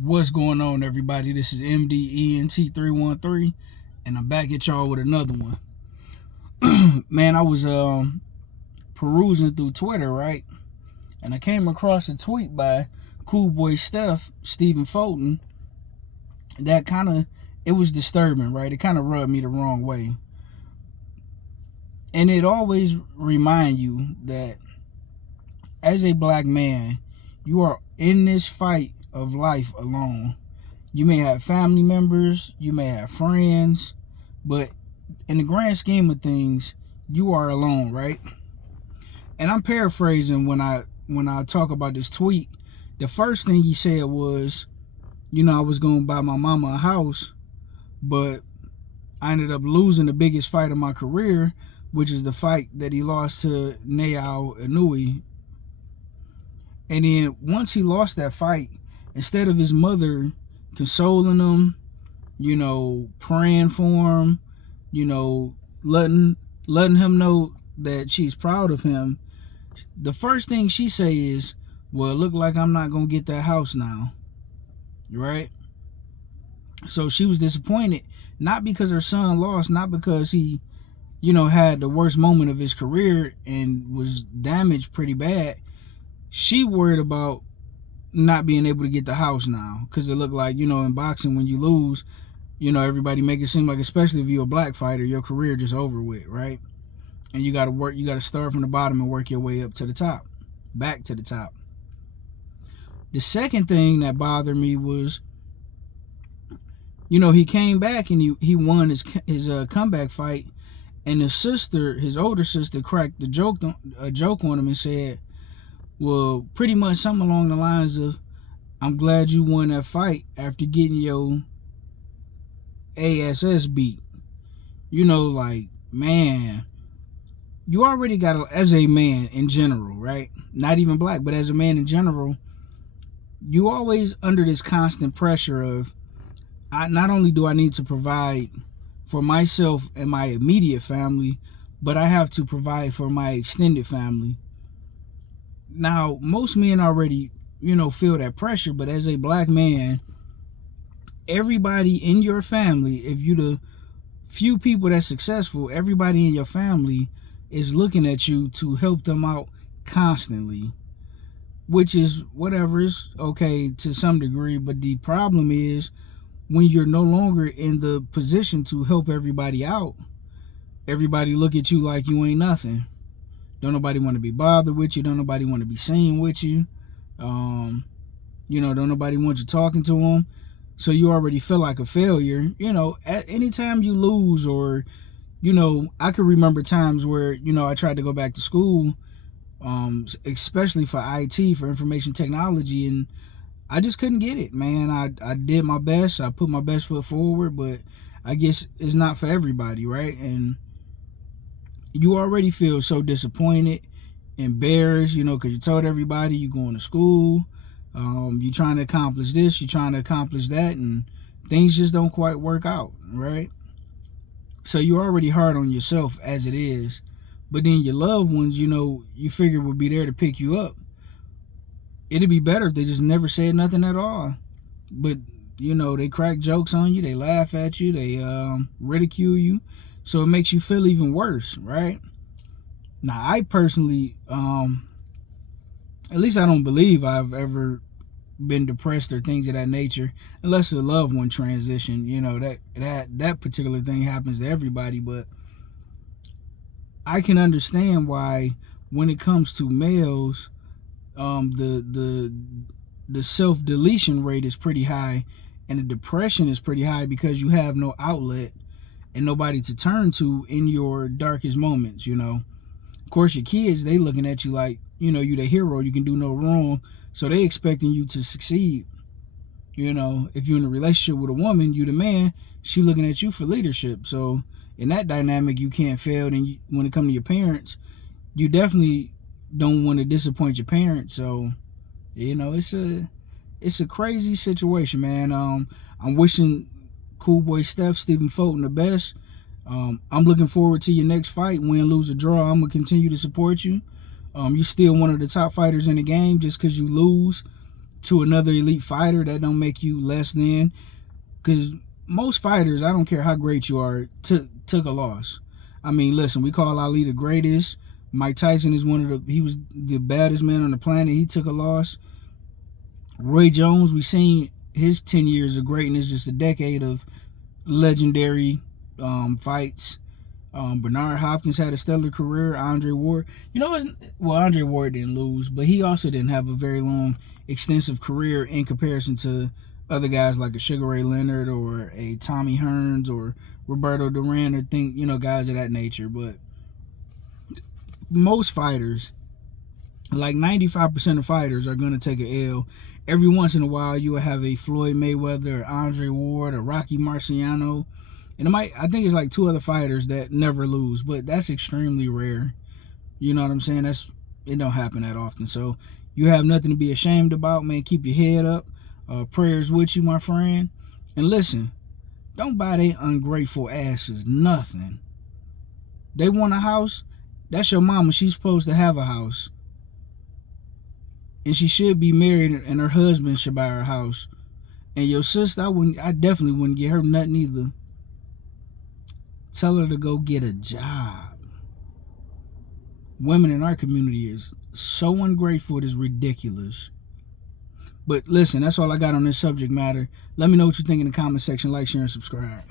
What's going on, everybody? This is MDENT313, and I'm back at y'all with another one. Man, I was perusing through Twitter, right? And I came across a tweet by cool boy Stepen Fulton, that it was disturbing, right? It kind of rubbed me the wrong way. And it always remind you that as a black man, you are in this fight of life alone. You may have family members, you may have friends, but in the grand scheme of things, you are alone, right? And I'm paraphrasing when I talk about this tweet. The first thing he said was, I was going to buy my mama a house, but I ended up losing the biggest fight of my career, which is the fight that he lost to Nayoue Inoue. And then once he lost that fight, instead of his mother consoling him, praying for him, letting him know that she's proud of him, the first thing she say is, well, it look like I'm not going to get that house now, right? So she was disappointed, not because her son lost, not because he, had the worst moment of his career and was damaged pretty bad. She worried about not being able to get the house now, because it looked like, in boxing, when you lose, everybody make it seem like, especially if you're a black fighter, your career just over with, right? And you got to start from the bottom and work your way up to the top, back to the top. The second thing that bothered me was, he came back and he won his comeback fight, and his older sister, cracked a joke on him and said, well, pretty much something along the lines of, I'm glad you won that fight after getting your ass beat. Like, man, you already got, as a man in general, right? Not even black, but as a man in general, you always under this constant pressure of, not only do I need to provide for myself and my immediate family, but I have to provide for my extended family. Now, most men already, feel that pressure, but as a black man, everybody in your family, if you the few people that's successful, everybody in your family is looking at you to help them out constantly, which is whatever, is okay to some degree. But the problem is, when you're no longer in the position to help everybody out, everybody look at you like you ain't nothing. Don't nobody want to be bothered with you. Don't nobody want to be seen with you. Don't nobody want you talking to them. So you already feel like a failure. At any time you lose, or, I could remember times where, I tried to go back to school, especially for IT, for information technology, and I just couldn't get it, man. I did my best. I put my best foot forward, but I guess it's not for everybody, right? And you already feel so disappointed, embarrassed, because you told everybody you're going to school, you're trying to accomplish this, you're trying to accomplish that, and things just don't quite work out, right? So you're already hard on yourself as it is, but then your loved ones, you figure would be there to pick you up. It'd be better if they just never said nothing at all, but they crack jokes on you, they laugh at you, they ridicule you. So it makes you feel even worse, right? Now, I personally, at least I don't believe I've ever been depressed or things of that nature, unless a loved one transition. That particular thing happens to everybody. But I can understand why, when it comes to males, the self-deletion rate is pretty high, and the depression is pretty high, because you have no outlet and nobody to turn to in your darkest moments. Of course, your kids, they looking at you like, you the hero, you can do no wrong, so they expecting you to succeed. If you're in a relationship with a woman, you the man, she looking at you for leadership. So in that dynamic, you can't fail. And when it comes to your parents, you definitely don't want to disappoint your parents. So it's a crazy situation, man. I'm wishing cool boy Stepen Fulton the best. I'm looking forward to your next fight. Win, lose, or draw, I'm gonna continue to support you. You're still one of the top fighters in the game. Just because you lose to another elite fighter, that don't make you less than. Because most fighters, I don't care how great you are, took a loss. I mean, listen, we call Ali the greatest. Mike Tyson is he was the baddest man on the planet. He took a loss. Roy Jones, we seen his 10 years of greatness, just a decade of legendary fights. Bernard Hopkins had a stellar career. Andre Ward, Andre Ward didn't lose, but he also didn't have a very long, extensive career in comparison to other guys like a Sugar Ray Leonard or a Tommy Hearns or Roberto Duran, or guys of that nature. But most fighters, like 95% of fighters, are going to take an L. Every once in a while, you will have a Floyd Mayweather, or Andre Ward, or Rocky Marciano. And I think it's like 2 other fighters that never lose, but that's extremely rare. You know what I'm saying? It don't happen that often. So you have nothing to be ashamed about, man. Keep your head up. Prayers with you, my friend. And listen, don't buy they ungrateful asses nothing. They want a house. That's your mama. She's supposed to have a house. And she should be married, and her husband should buy her a house. And your sister, I definitely wouldn't get her nothing either. Tell her to go get a job. Women in our community is so ungrateful, it is ridiculous. But listen, that's all I got on this subject matter. Let me know what you think in the comment section. Like, share, and subscribe.